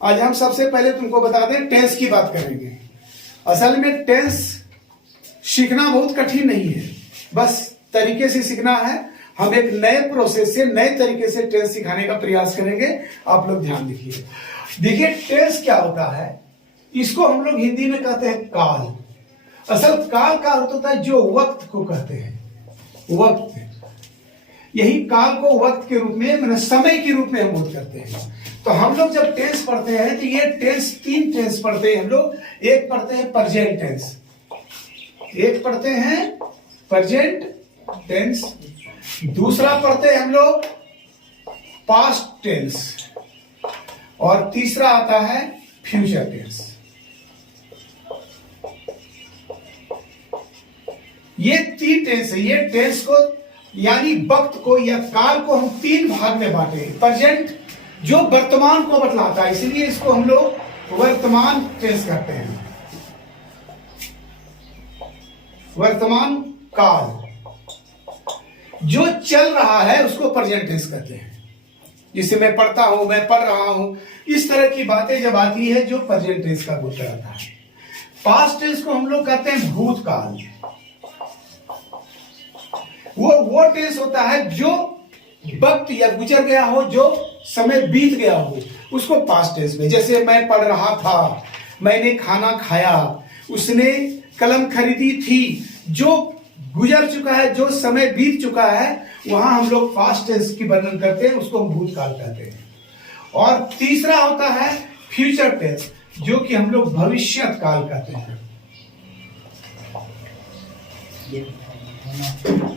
आज हम सबसे पहले तुमको बता दें टेंस की बात करेंगे। असल में टेंस सीखना बहुत कठिन नहीं है, बस तरीके से सीखना है। हम एक नए प्रोसेस से नए तरीके से टेंस सिखाने का प्रयास करेंगे, आप लोग ध्यान दीजिए। देखिए टेंस क्या होता है, इसको हम लोग हिंदी में कहते हैं काल। असल काल का अर्थ होता है जो वक्त को कहते हैं, वक्त। यही काल को वक्त के रूप में, मतलब समय के रूप में हम बोध करते हैं। तो हम लोग जब टेंस पढ़ते हैं तो ये टेंस, तीन टेंस पढ़ते हैं हम लोग। एक पढ़ते हैं प्रेजेंट टेंस, एक पढ़ते हैं प्रेजेंट टेंस, दूसरा पढ़ते हैं हम लोग पास्ट टेंस, और तीसरा आता है फ्यूचर टेंस। ये तीन टेंस है। ये टेंस को यानी वक्त को या काल को हम तीन भाग में बांटे हैं। प्रेजेंट जो वर्तमान को बतलाता है, इसलिए इसको हम लोग वर्तमान टेंस कहते हैं। वर्तमान काल जो चल रहा है उसको प्रेजेंट टेंस कहते हैं। जिसे मैं पढ़ता हूं, मैं पढ़ रहा हूं, इस तरह की बातें जब आती है जो प्रेजेंट टेंस का बोलता रहता है। पास्ट टेंस को हम लोग कहते हैं भूतकाल। वो टेंस होता है जो वक्त या गुजर गया हो, जो समय बीत गया हो, उसको पास्ट टेंस में। जैसे मैं पढ़ रहा था, मैंने खाना खाया, उसने कलम खरीदी थी, जो गुजर चुका है, जो समय बीत चुका है, वहां हम लोग पास्ट टेंस की वर्णन करते हैं, उसको हम भूतकाल कहते हैं। और तीसरा होता है फ्यूचर टेंस, जो कि हम लोग भविष्य काल कहते हैं।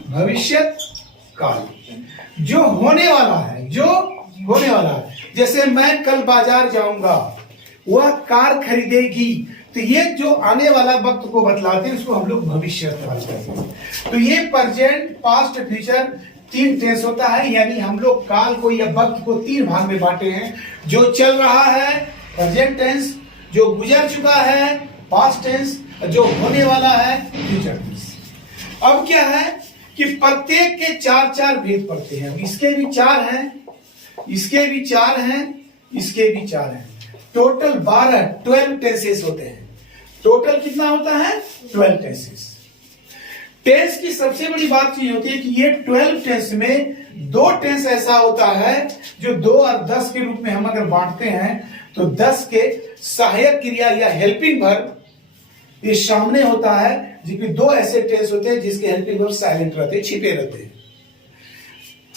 भविष्य काल जो होने वाला है, जो होने वाला है। जैसे मैं कल बाजार जाऊंगा, वह कार खरीदेगी, तो ये जो आने वाला वक्त को बतलाते हैं उसको हम लोग भविष्य काल कहते हैं। तो ये प्रेजेंट, पास्ट, फ्यूचर तीन टेंस होता है। यानी हम लोग काल को या वक्त को तीन भाग में बांटे हैं। जो चल रहा है प्रेजेंट टेंस, जो गुजर चुका है पास्ट टेंस, जो होने वाला है फ्यूचर टेंस। अब क्या है कि प्रत्येक के चार चार भेद पड़ते हैं। इसके भी चार हैं, इसके भी चार हैं, इसके भी चार हैं। टोटल 12 टेंसेस होते हैं। टोटल कितना होता है? 12 टेंसेस। टेंस की सबसे बड़ी बात ये होती है कि ये 12 टेंस में दो टेंस ऐसा होता है जो 2 और 10 के रूप में हम अगर बांटते हैं तो 10 के सहायक क्रिया या हेल्पिंग वर्ब ये सामने होता है, जबकि दो ऐसे टेंस होते हैं जिसके हेल्पिंग वर्ब साइलेंट रहते हैं, छिपे रहते हैं।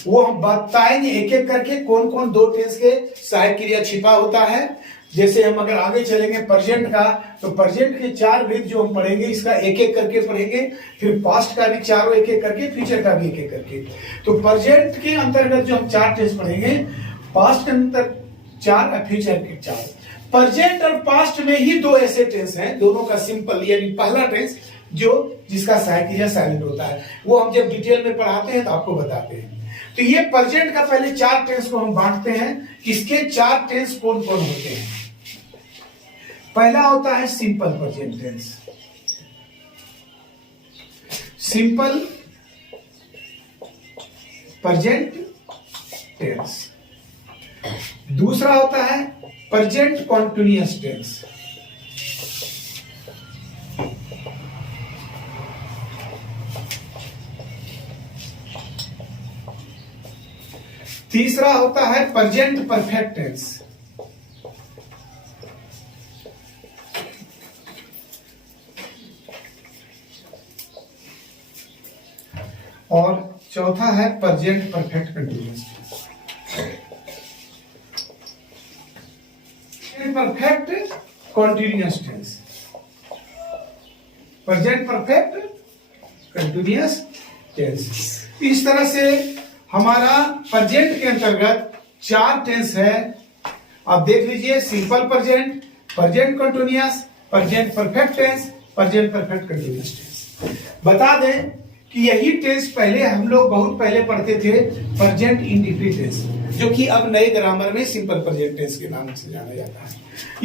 वो हम बताएंगे एक एक करके कौन कौन दो टेंस के सहायक क्रिया छिपा होता है। जैसे हम अगर आगे चलेंगे प्रेजेंट का, तो प्रेजेंट के 4 भेद जो हम पढ़ेंगे, इसका एक एक करके पढ़ेंगे। फिर पास्ट का भी चारों एक एक करके, फ्यूचर का भी एक एक करके। तो प्रेजेंट के अंतर्गत जो हम 4 टेंस पढ़ेंगे, पास्ट के अंतर 4 और फ्यूचर के 4। प्रेजेंट और पास्ट में ही दो ऐसे टेंस हैं, दोनों का सिंपल यानी पहला टेंस जो जिसका सहायक क्रिया साइलेंट होता है, वो हम जब डिटेल में पढ़ाते हैं तो आपको बताते हैं। तो ये प्रेजेंट का पहले 4 टेंस को हम बांटते हैं। किसके 4 टेंस कौन कौन होते हैं? पहला होता है simple present tense, simple present tense. दूसरा होता है प्रेजेंट कॉन्टिन्यूअस टेंस। तीसरा होता है प्रेजेंट परफेक्ट टेंस। और चौथा है present perfect continuous tense. Perfect continuous tense, present perfect continuous tense. इस तरह से हमारा प्रेजेंट के अंतर्गत 4 टेंस है। आप देख लीजिए, simple present, present continuous, present perfect tense, present perfect continuous tense. बता दें कि यही टेंस पहले हम लोग बहुत पहले पढ़ते थे, प्रेजेंट इंडिफिनिट टेंस, जो कि अब नए ग्रामर में सिंपल प्रेजेंट टेंस के नाम से जाना जाता है।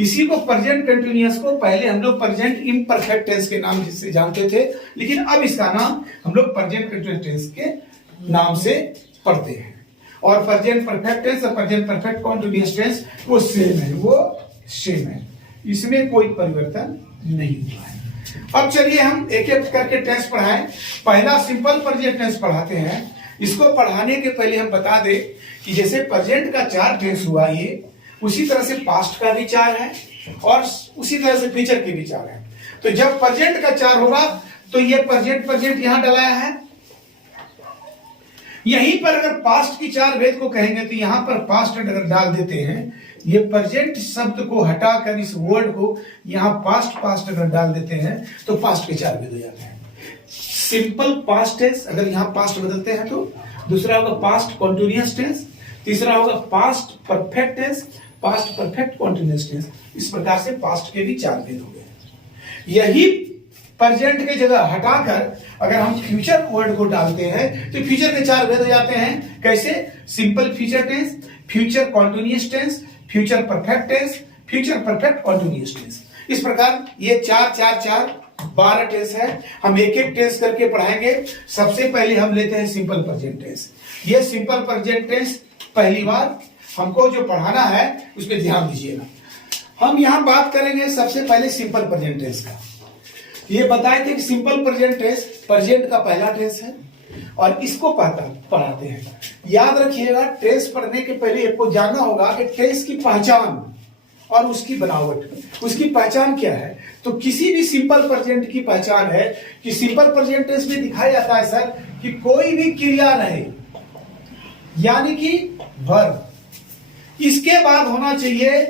इसी को प्रेजेंट कंटिन्यूअस को पहले हम लोग प्रेजेंट इम्परफेक्ट टेंस के नाम से जानते थे, लेकिन अब इसका नाम हम लोग प्रेजेंट कंटिन्यूअस टेंस के नाम से पढ़ते हैं। और प्रेजेंट परफेक्ट टेंस और प्रेजेंट परफेक्ट कंटिन्यूअस टेंस वो सेम है, वो सेम है, इसमें कोई परिवर्तन नहीं हुआ है। अब चलिए हम एक एक करके टेंस पढ़ाएं। पहला सिंपल प्रेजेंट टेंस पढ़ाते हैं। इसको पढ़ाने के पहले हम बता दें कि जैसे प्रेजेंट का 4 टेंस हुआ, ये उसी तरह से पास्ट का भी 4 है और उसी तरह से फ्यूचर के भी 4 है। तो जब प्रेजेंट का 4 होगा तो ये प्रेजेंट यहां डलाया है। यहीं पर अगर पास्ट की 4 भेद को कहेंगे तो यहां पर पास्ट अगर डाल देते हैं, ये प्रेजेंट शब्द को हटाकर इस वर्ड को यहां पास्ट अगर डाल देते हैं तो पास्ट के 4 भेद हो जाते हैं। सिंपल पास्ट टेंस अगर यहां पास्ट बदलते हैं तो दूसरा होगा पास्ट कॉन्टिन्यूअस टेंस, तीसरा होगा past perfect tense, past perfect continuous tense. इस प्रकार से पास्ट के भी 4 भेद हो गए। यही प्रेजेंट के जगह हटाकर अगर हम फ्यूचर वर्ड को डालते हैं तो फ्यूचर के 4 भेद हो जाते हैं। कैसे? Simple future tense, future continuous tense, future perfect tense, future perfect continuous tense. इस प्रकार ये 4 12 टेंस है। हम एक एक टेंस करके पढ़ाएंगे। सबसे पहले हम लेते हैं सिंपल प्रेजेंट टेंस। ये सिंपल प्रेजेंट टेंस पहली बार हमको जो पढ़ाना है उस पर ध्यान दीजिएगा। हम यहां बात करेंगे सबसे पहले सिंपल प्रेजेंट टेंस का। ये बताए थे कि सिंपल प्रेजेंट टेंस प्रेजेंट का पहला टेंस है और इसको पढ़ाते हैं। याद रखिएगा, टेंस पढ़ने के पहले आपको जानना होगा कि टेंस की पहचान और उसकी बनावट, उसकी पहचान क्या है। तो किसी भी सिंपल प्रेजेंट की पहचान है कि सिंपल प्रेजेंट टेंस में दिखाया जाता है सर कि कोई भी क्रिया रहे, यानी कि वर्ब, इसके बाद होना चाहिए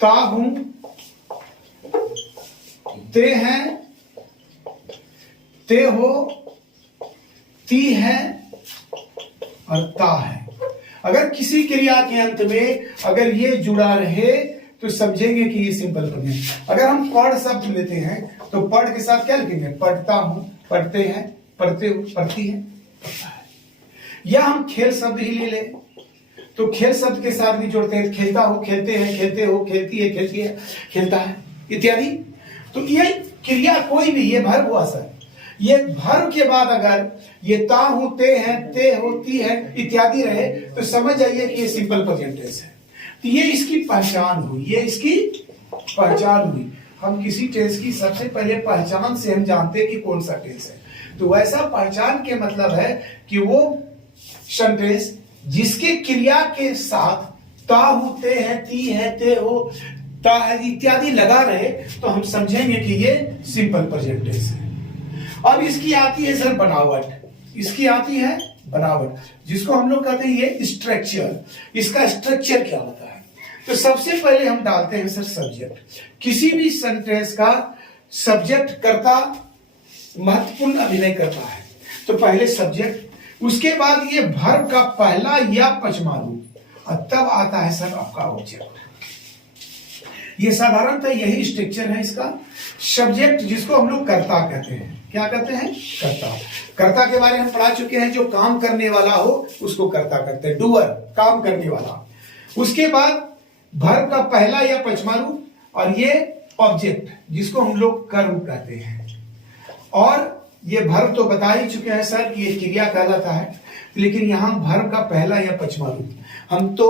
ता हूं, ते हैं, ते हो, ती है और ता है। अगर किसी क्रिया के अंत में अगर ये जुड़ा रहे तो समझेंगे कि ये सिंपल प्रेजेंट। अगर हम पढ़ शब्द लेते हैं तो पढ़ के साथ क्या लिखेंगे? पढ़ता हूं, पढ़ते हैं, पढ़ते हो, पढ़ती है, पढ़ता है। या हम खेल शब्द ही ले लें तो खेल शब्द के साथ भी जोड़ते हैं, खेलता हो, खेलते हैं, खेलते हो, खेलती है, खेलती है, खेलता है इत्यादि। तो ये क्रिया कोई भी, ये वर्ब हुआ सर। ये वर्ब के बाद अगर ये ता हूं, ते हैं, ते होती है इत्यादि रहे तो समझ जाइए कि ये सिंपल प्रेजेंट टेंस है। तो ये इसकी पहचान हुई, ये इसकी पहचान हुई। हम किसी टेंस की सबसे पहले पहचान से हम जानते हैं कि कौन सा टेंस है। तो वैसा पहचान के मतलब है कि वो सेंटेंस जिसके क्रिया के साथ ता हूं, ते हैं, ती है, ते हो, ता है इत्यादि लगा रहे तो हम समझेंगे कि ये सिंपल प्रेजेंट टेंस है। अब इसकी आती है सर बनावट, इसकी आती है बनावट, जिसको हम लोग कहते हैं ये स्ट्रक्चर। इसका स्ट्रक्चर क्या होता है? तो सबसे पहले हम डालते हैं सर सब्जेक्ट। किसी भी सेंटेंस का सब्जेक्ट कर्ता महत्वपूर्ण अभिनय करता है। तो पहले सब्जेक्ट, उसके बाद ये वर्ब का पहला या पचमा रूप और तब आता है सर आपका ऑब्जेक्ट। ये साधारणतः यही स्ट्रक्चर है इसका। सब्जेक्ट जिसको हम लोग कर्ता कहते हैं, क्या कहते हैं? कर्ता। कर्ता के बारे में हम पढ़ा चुके हैं, जो काम करने वाला हो उसको कर्ता कहते हैं, डूअर, काम करने वाला। उसके बाद वर्ब का पहला या पचमा रूप और ये ऑब्जेक्ट जिसको हम लोग कर्म कहते हैं। और ये वर्ब तो बता ही चुके हैं सर कि ये क्रिया कहलाता है, लेकिन यहां वर्ब का पहला या पचमा रूप हम तो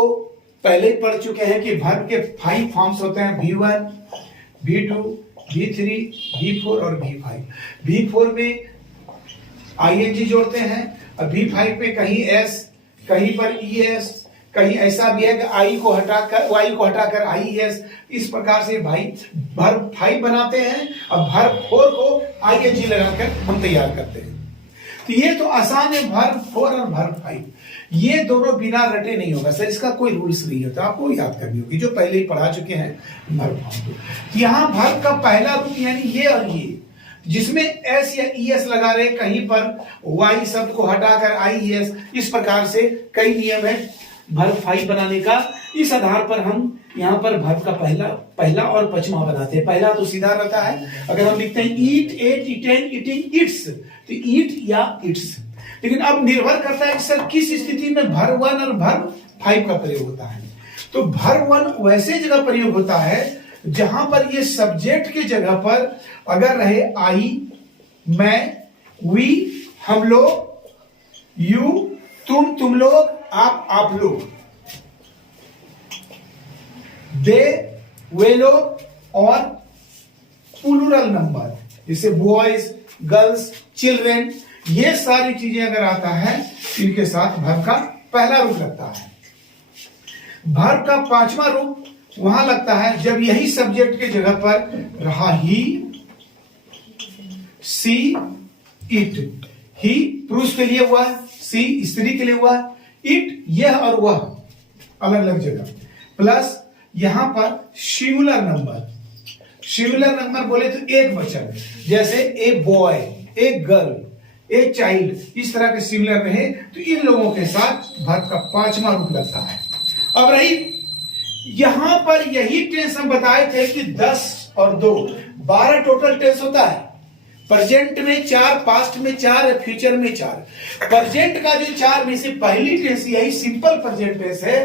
पहले ही पढ़ चुके हैं कि वर्ब के 5 फॉर्म्स होते हैं, V1, V2, V3, V4 और V5। V4 में ing जोड़ते हैं और V5 पे कहीं s, कहीं पर es, कहीं ऐसा भी है कि y को हटाकर ies। इस प्रकार से भाई वर्ब 5 बनाते हैं और वर्ब 4 को ing लगाकर हम तैयार करते हैं। तो ये तो आसान है, वर्ब 4 और वर्ब 5 ये दोनों बिना रटे नहीं होगा सर, इसका कोई रूल्स नहीं होता, आपको याद करनी होगी जो पहले ही पढ़ा चुके हैं वर्ब फॉर्म को। यहाँ वर्ब का पहला रूप यानी ये और ये, जिसमें s या es लगा रहे, कहीं पर y शब्द को हटाकर ies। इस प्रकार से कई नियम है वर्ब 5 बनाने का। इस आधार पर हम यहाँ पर वर्ब का पहला और पचमा बनाते हैं। पहला तो सीधा रहता है, अगर हम लिखते हैं ईट, एट, ईटेन, ईटिंग, ईट्स, तो ईट या ईट्स। लेकिन अब निर्भर करता है कि सर किस स्थिति में वर्ब 1 और वर्ब 5 का प्रयोग होता है। तो वर्ब 1 वैसे जगह प्रयोग होता है जहां पर ये सब्जेक्ट के जगह पर अगर रहे आई, मैं, वी, हम लोग, यू, तुम लोग, आप लोग। दे, वे लोग, और प्लूरल नंबर जैसे बॉयज, गर्ल्स, चिल्ड्रेन, ये सारी चीजें अगर आता है इनके साथ वर्ब का पहला रूप लगता है। वर्ब का पांचवा रूप वहां लगता है जब यही सब्जेक्ट के जगह पर रहा ही, सी, इट। ही पुरुष के लिए हुआ, सी स्त्री के लिए हुआ, इट यह और वह अलग अलग जगह, प्लस यहां पर सिंगुलर नंबर। सिंगुलर नंबर बोले तो एक वचन, जैसे a boy, a girl, a child, इस तरह के सिंगुलर रहे तो इन लोगों के साथ वर्ब का पांचवा रूप लगता है। अब रही यहां पर यही टेंस हम बताए थे कि 10 और 2 12 टोटल टेंस होता है। प्रेजेंट में 4, पास्ट में 4, फ्यूचर में 4। प्रेजेंट का जो 4 में से पहली टेंस यही सिंपल प्रेजेंट टेंस है।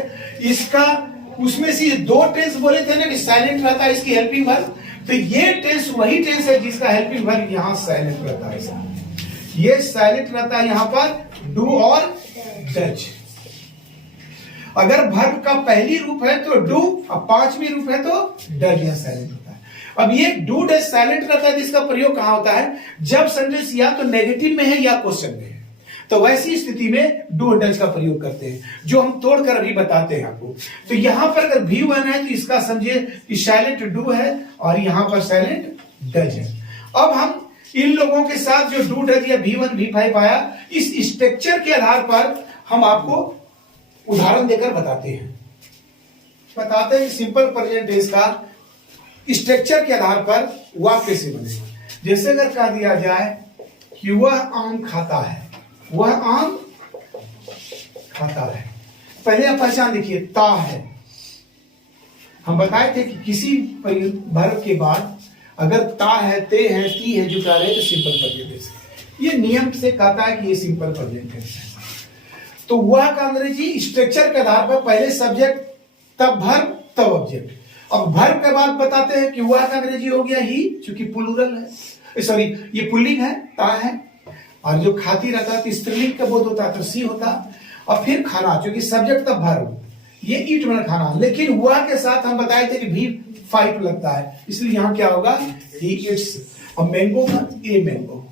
इसका उसमें से 2 टेंस बोले थे ना कि साइलेंट रहता है इसकी हेल्पिंग वर्ब, तो ये टेंस वही टेंस है जिसका हेल्पिंग वर्ब यहां साइलेंट रहता है। ये साइलेंट रहता है यहां पर डू और डज। अगर वर्ब का पहली रूप है तो डू और पांचवी रूप है तो डज, यहां साइलेंट होता है। अब ये डू डज साइलेंट रहता है जिसका प्रयोग कहां होता है, जब सेंटेंस या तो नेगेटिव में है या क्वेश्चन में है, तो वैसी स्थिति में डू और डज का प्रयोग करते हैं, जो हम तोड़कर अभी बताते हैं आपको। तो यहां पर अगर V1 है तो इसका समझिए कि साइलेंट डू है और यहां पर साइलेंट डज है। अब हम इन लोगों के साथ जो डू डज या V1 V5 आया, इस स्ट्रक्चर के आधार पर हम आपको उदाहरण देकर बताते हैं सिंपल प्रेजेंट टेंस का स्ट्रक्चर के आधार पर वाक्य से बनेगा। जैसे अगर कह दिया जाए कि वह आम खाता है, वह आम खाता है, पहले आप पहचान देखिए, ता है। हम बताए थे कि किसी वर्ब के बाद अगर ता है, ते है, ती है, जुटा रहे तो सिंपल प्रेजेंट टेंस। ये नियम से कहता है कि ये सिंपल प्रेजेंट टेंस है। तो वह का अंग्रेजी स्ट्रक्चर के आधार पर पहले सब्जेक्ट, तब वर्ब, तब ऑब्जेक्ट। अब वर्ब के बाद बताते हैं कि वह का अंग्रेजी हो गया ही, चूंकि प्लूरल है, सॉरी ये पुल्लिंग है, ता है, और जो खाती रहता है तो स्त्रीलिंग का बोध होता है तो सी होता, और फिर खाना, चूंकि सब्जेक्ट तब वर्ब, ये ईट में खाना। लेकिन वह के साथ हम बताए थे कि V5 लगता है, इसलिए यहां क्या होगा, he it's a mango, a mango,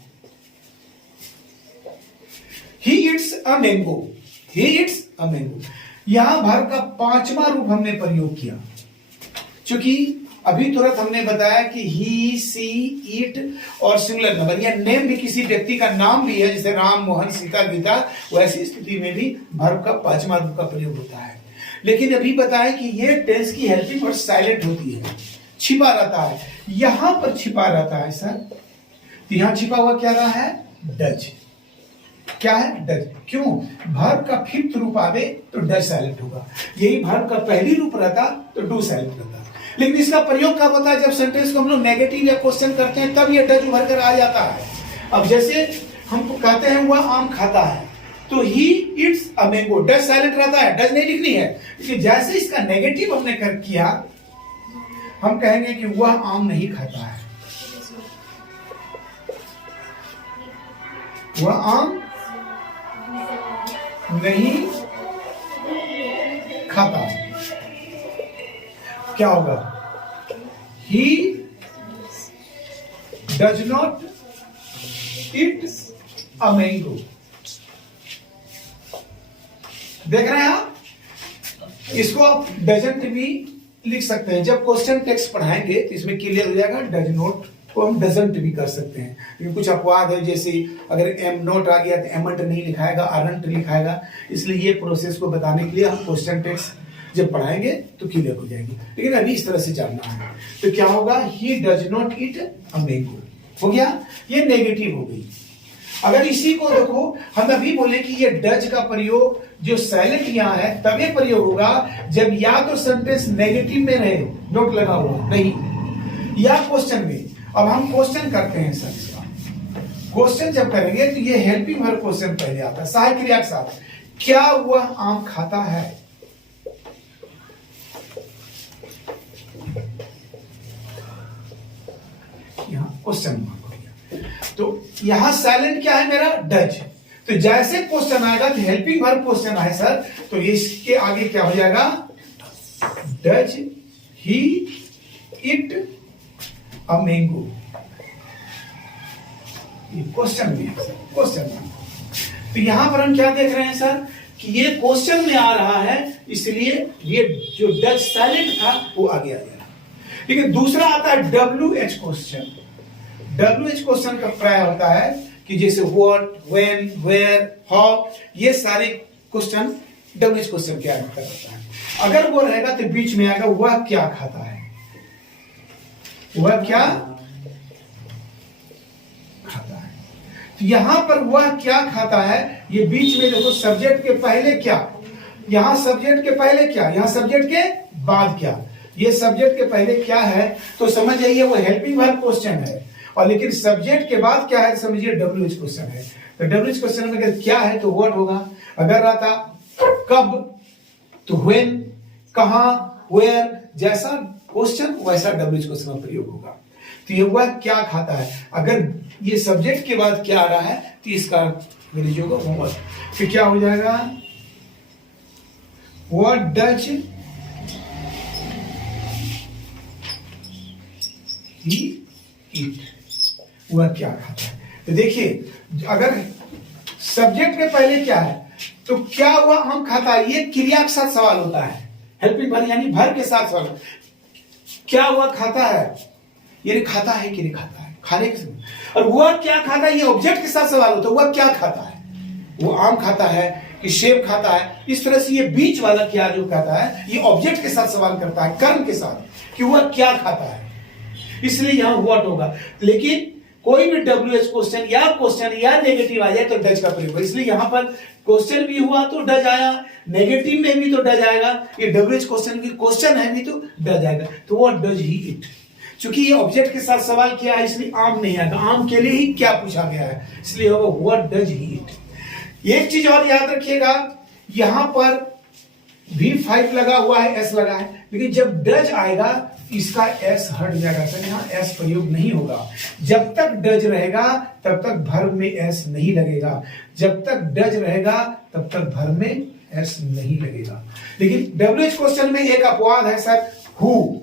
he it's a mango, he it's a mango. यहां वर्ब का पांचवा रूप हमने प्रयोग किया, क्योंकि अभी तुरंत हमने बताया कि ही, सी, इट और सिंगुलर नंबर या नेम भी किसी व्यक्ति का नाम भी है, जैसे राम, मोहन, सीता, गीता, वैसी स्थिति में भी वर्ब का पांचवा रूप का प्रयोग होता है। लेकिन अभी बताया कि ये टेंस की हेल्पिंग वर्ब साइलेंट होती है, छिपा रहता है, यहां पर छिपा रहता है सर। तो यहां छिपा हुआ क्या रहा है, डज। क्या है, डज। क्यों, वर्ब का फिफ्थ रूप आवे तो डज साइलेंट होगा, यही वर्ब का पहली रूप रहता तो डू साइलेंट रहता। लेकिन इसका प्रयोग कब होता है, जब सेंटेंस को हम लोग नेगेटिव या क्वेश्चन करते हैं, तब ये डज उभर कर आ जाता है। अब जैसे हम कहते हैं वह आम खाता है, तो he it's a mango, does silent रहता है, डज नहीं लिखनी है, क्योंकि जैसे इसका नेगेटिव हमने कर किया, हम कहेंगे कि वह आम नहीं खाता है, वह आम नहीं खाता। क्या होगा, he does not eat a mango. देख रहे हैं आप, इसको आप डजंट भी लिख सकते हैं। जब क्वेश्चन टेक्स्ट पढ़ाएंगे तो इसमें क्लियर हो जाएगा, डज नॉट को हम डजंट भी कर सकते हैं, क्योंकि कुछ अपवाद है, जैसे अगर एम नॉट आ गया तो एमंट नहीं लिखाएगा, अरंट लिखाएगा। इसलिए ये प्रोसेस को बताने के लिए हम क्वेश्चन टेक्स्ट जब पढ़ाएंगे तो क्लियर हो जाएगी, लेकिन अभी इस तरह से जानना है। तो क्या होगा, he does not eat a mango, हो गया, ये नेगेटिव हो गई। अगर इसी को देखो, हम अभी बोले कि ये डज का प्रयोग जो साइलेंट यहां है तभी प्रयोग होगा जब या तो सेंटेंस नेगेटिव में रहे, नोट लगा हुआ नहीं, या क्वेश्चन में। अब हम क्वेश्चन करते हैं सर, इसका क्वेश्चन जब करेंगे तो ये हेल्पिंग वर्ब क्वेश्चन पहले आता है, सहायक क्रिया के साथ। क्या वह आम खाता है, यहां क्वेश्चन मार्क हो गया। तो यहां साइलेंट क्या है मेरा, डज। तो जैसे क्वेश्चन आएगा तो हेल्पिंग वर्ब क्वेश्चन है सर, तो इसके आगे क्या हो जाएगा, does he it a mango. ये क्वेश्चन में है सर, क्वेश्चन में। तो यहां पर हम क्या देख रहे हैं सर कि ये क्वेश्चन में आ रहा है, इसलिए ये जो डच साइलेंट था वो आगे आ गया। लेकिन दूसरा आता है WH क्वेश्चन। WH क्वेश्चन का प्राय होता है कि जैसे व्हाट, व्हेन, वेयर, हाउ, ये सारे क्वेश्चन WH क्वेश्चन के अंतर होता है। अगर वो रहेगा तो बीच में आएगा वह क्या खाता है, वह क्या खाता है। तो यहां पर वह क्या खाता है, ये बीच में देखो सब्जेक्ट के पहले क्या, यहां सब्जेक्ट के पहले क्या, यहां सब्जेक्ट के बाद क्या, ये सब्जेक्ट के पहले क्या है तो समझ जाइए वो हेल्पिंग वर्ब क्वेश्चन है। और लेकिन सब्जेक्ट के बाद क्या है समझिए WH क्वेश्चन है। तो WH क्वेश्चन में अगर क्या है तो व्हाट होगा, अगर रहता कब तो व्हेन, कहां, वेयर, जैसा क्वेश्चन वैसा WH क्वेश्चन में प्रयोग होगा। तो ये वह क्या खाता है, अगर ये सब्जेक्ट के बाद क्या आ रहा है तो इसका अंग्रेजी होगा होमवर्क। फिर क्या हो जाएगा, व्हाट डज ही ईट, वह क्या खाता है। तो देखिए अगर सब्जेक्ट के पहले क्या है तो क्या वह आम खाता है, ये क्रिया के साथ सवाल होता है, हेल्पिंग वर्ब यानी भर के साथ सवाल। क्या वह खाता है, ये खाता है कि नहीं खाता है, खाने के समय। और वह क्या खाता है ये ऑब्जेक्ट के साथ सवाल होता है, वह क्या खाता है, वो आम खाता है कि सेब खाता है। इस तरह से ये बीच वाला क्या जो खाता है ये ऑब्जेक्ट के साथ सवाल करता है, कर्म के साथ कि वह क्या खाता है, इसलिए यहां व्हाट होगा। लेकिन कोई भी WH क्वेश्चन या नेगेटिव आ जाए तो डज का प्रयोग है, इसलिए यहां पर क्वेश्चन भी हुआ तो डज आया, नेगेटिव में भी तो डज आएगा, ये WH क्वेश्चन भी क्वेश्चन है भी तो डज आएगा। तो व्हाट डज ही इट, चूंकि ये ऑब्जेक्ट के साथ सवाल किया है इसलिए आम नहीं आएगा, आम के लिए ही क्या पूछा गया है इसलिए होगा व्हाट डज ही इट। एक चीज और याद रखिएगा, यहां पर V5 लगा हुआ है, S लगा है, लेकिन जब डज आएगा इसका S हट जाएगा सर, यहाँ S प्रयोग नहीं होगा। जब तक डज रहेगा तब तक वर्ब में S नहीं लगेगा, जब तक डज रहेगा तब तक वर्ब में S नहीं लगेगा। लेकिन WH क्वेश्चन में एक अपवाद है सर, हु,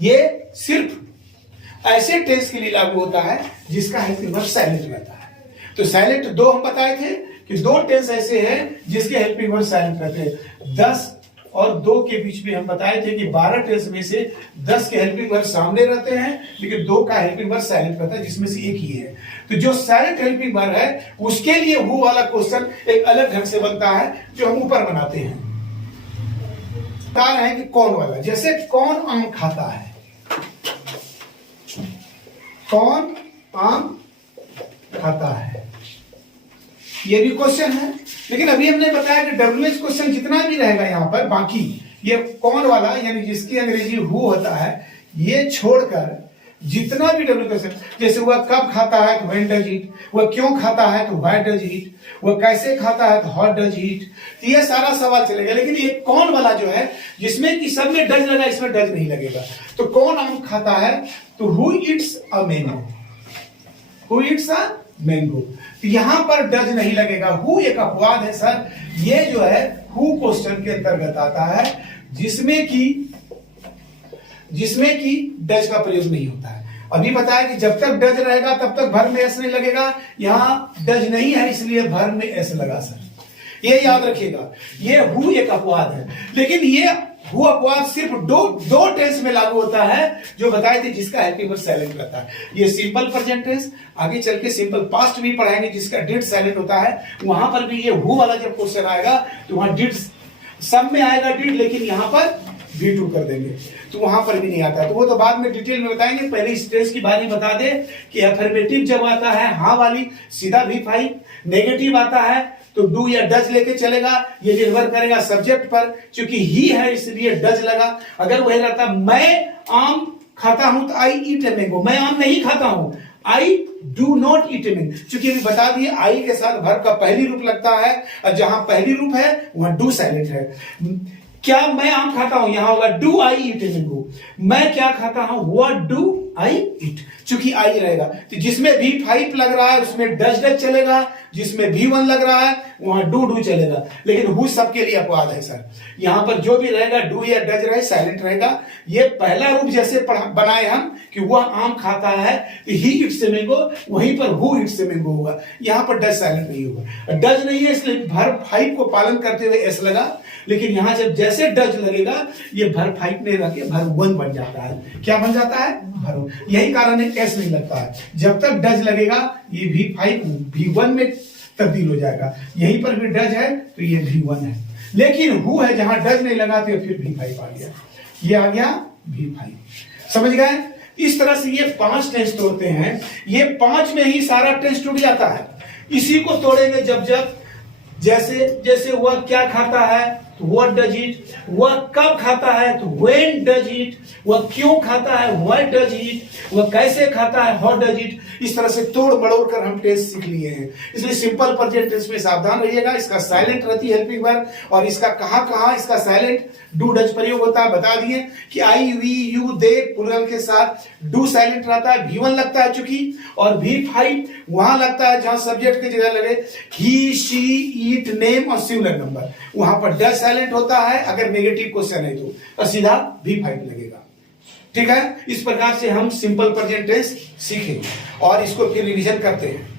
ये सिर्फ ऐसे टेंस के लिए लागू होता है जिसका हेल्पिंग वर्ब साइलेंट रहता है। तो साइलेंट दो हम बताए थे कि दो टेंस ऐसे हैं जिसके हेल्पिंग वर्ब साइलेंट रहते हैं। 10 और 2 के बीच में हम बताए थे कि 12 टेंस में से 10 के हेल्पिंग वर्ब सामने रहते हैं लेकिन 2 का हेल्पिंग वर्ब साइलेंट रहता है, जिसमें से एक ही है। तो जो साइलेंट हेल्पिंग वर्ब है उसके लिए हु वाला क्वेश्चन एक अलग ढंग से बनता है जो हम ऊपर बनाते हैं। बता रहे हैं कि कौन वाला, जैसे कौन आम खाता है, कौन आम खाता है, ये भी क्वेश्चन है। लेकिन अभी हमने बताया कि WH क्वेश्चन जितना भी रहेगा यहाँ पर, बाकी ये कौन वाला यानी जिसकी अंग्रेजी हु होता है ये छोड़कर जितना भी WH क्वेश्चन, जैसे वह कब खाता है तो व्हेन डज इट, वह क्यों खाता है तो व्हाई डज इट, वह कैसे खाता है तो हाउ डज इट, तो ये सारा सवाल चलेगा। लेकिन ये कौन वाला जो है जिसमें कि सब में डज लगा इसमें डज नहीं लगेगा, तो कौन आम खाता है तो who Yeats a mango, who Yeats a mango. तो यहां पर डज नहीं लगेगा, हु एक अपवाद है सर, ये जो है हु क्वेश्चन के अंतर्गत आता है जिसमें कि डज का प्रयोग नहीं होता है। अभी बताया कि जब तक डज रहेगा तब तक वर्ब में एस नहीं लगेगा, यहां डज नहीं है इसलिए वर्ब में एस लगा सर, ये याद रखिएगा। ये हु एक अपवाद है, लेकिन ये हु अपवाद सिर्फ दो टेंस में लागू होता है जो बताए थे जिसका हेल्पिंग वर्ब साइलेंट रहता है। ये सिंपल प्रेजेंट टेंस, आगे चल के सिंपल पास्ट भी पढ़ाएंगे जिसका डिड साइलेंट होता है, वहां पर भी ये हु वाला जब क्वेश्चन आएगा तो वहां डिड सब में आएगा डिड, लेकिन यहां पर V2 कर देंगे तो वहां पर भी नहीं आता है। तो वो तो बाद में डिटेल में बताएंगे, पहले इस टेंस की बारी बता दे कि अफर्मेटिव जब आता है हाँ वाली सीधा V5, नेगेटिव आता है तो डू या डज लेके चलेगा, ये निर्भर करेगा सब्जेक्ट पर, क्योंकि ही है इसलिए डज लगा। अगर वही रहता मैं आम खाता हूं तो आई ईट ए मैंगो, मैं आम नहीं खाता हूं, I do not eat a mango, क्योंकि अभी बता दिए आई के साथ वर्ब का पहली रूप लगता है और जहां पहली रूप है वहां डू साइलेंट है। क्या मैं आम खाता हूं, यहां होगा do I eat a mango, मैं क्या खाता हूं व्हाट डू आई इट, चूंकि आई रहेगा तो जिसमें V5 लग रहा है उसमें डज चलेगा, जिसमें V1 लग रहा है वहां डू चलेगा। लेकिन हु सबके लिए अपवाद है सर, यहां पर जो भी रहेगा डू या डज रहे साइलेंट रहेगा। ये पहला रूप जैसे बनाए हम कि वह आम खाता है तो ही इट्स ए मैंगो, वहीं पर हु इट्स ए मैंगो होगा, यहां पर डज साइलेंट नहीं होगा। डज नहीं है इसलिए वर्ब 5 को पालन करते हुए एस लगा, लेकिन यहां जब जैसे डज लगेगा ये वर्ब 5 नहीं रह के वर्ब 1 बन जाता है। क्या बन जाता है? वर्ब। यही कारण है एस नहीं लगता है, जब तक डज लगेगा ये V5 V1 में तब्दील हो जाएगा। यहीं पर भी डज है तो ये V1 है, लेकिन हु है जहां डज नहीं लगा तो फिर V5 आ गया, ये आ गया V5। समझ गए? इस तरह से ये 5 टेंस तोड़ते हैं, ये 5 में ही सारा टेंस टूट जाता है। इसी को तोड़ेंगे जब जैसे जैसे वह क्या खाता है तो व्हाट डज इट, वह कब खाता है तो व्हेन डज इट, वह क्यों खाता है व्हाई डज इट, वह कैसे खाता है हाउ डज इट। इस तरह से तोड़ मड़ोड़ कर हम टेंस सीख लिए हैं। इसलिए सिंपल प्रेजेंट टेंस में सावधान रहिएगा, इसका साइलेंट रहती है हेल्पिंग वर्ब, और इसका कहां इसका साइलेंट डू डज प्रयोग होता है बता दिए कि आई वी यू दे प्लुरल के साथ डू साइलेंट रहता है, V1 लगता है चूंकि, और V5 वहां लगता है जहां सब्जेक्ट की जगह लगे ही शी ईट नेम और सिमिलर नंबर, वहां पर डज साइलेंट होता है अगर नेगेटिव क्वेश्चन है तो, और सीधा V5 लगेगा। ठीक है, इस प्रकार से हम सिंपल प्रेजेंट टेंस सीखेंगे और इसको फिर रिवीजन करते हैं।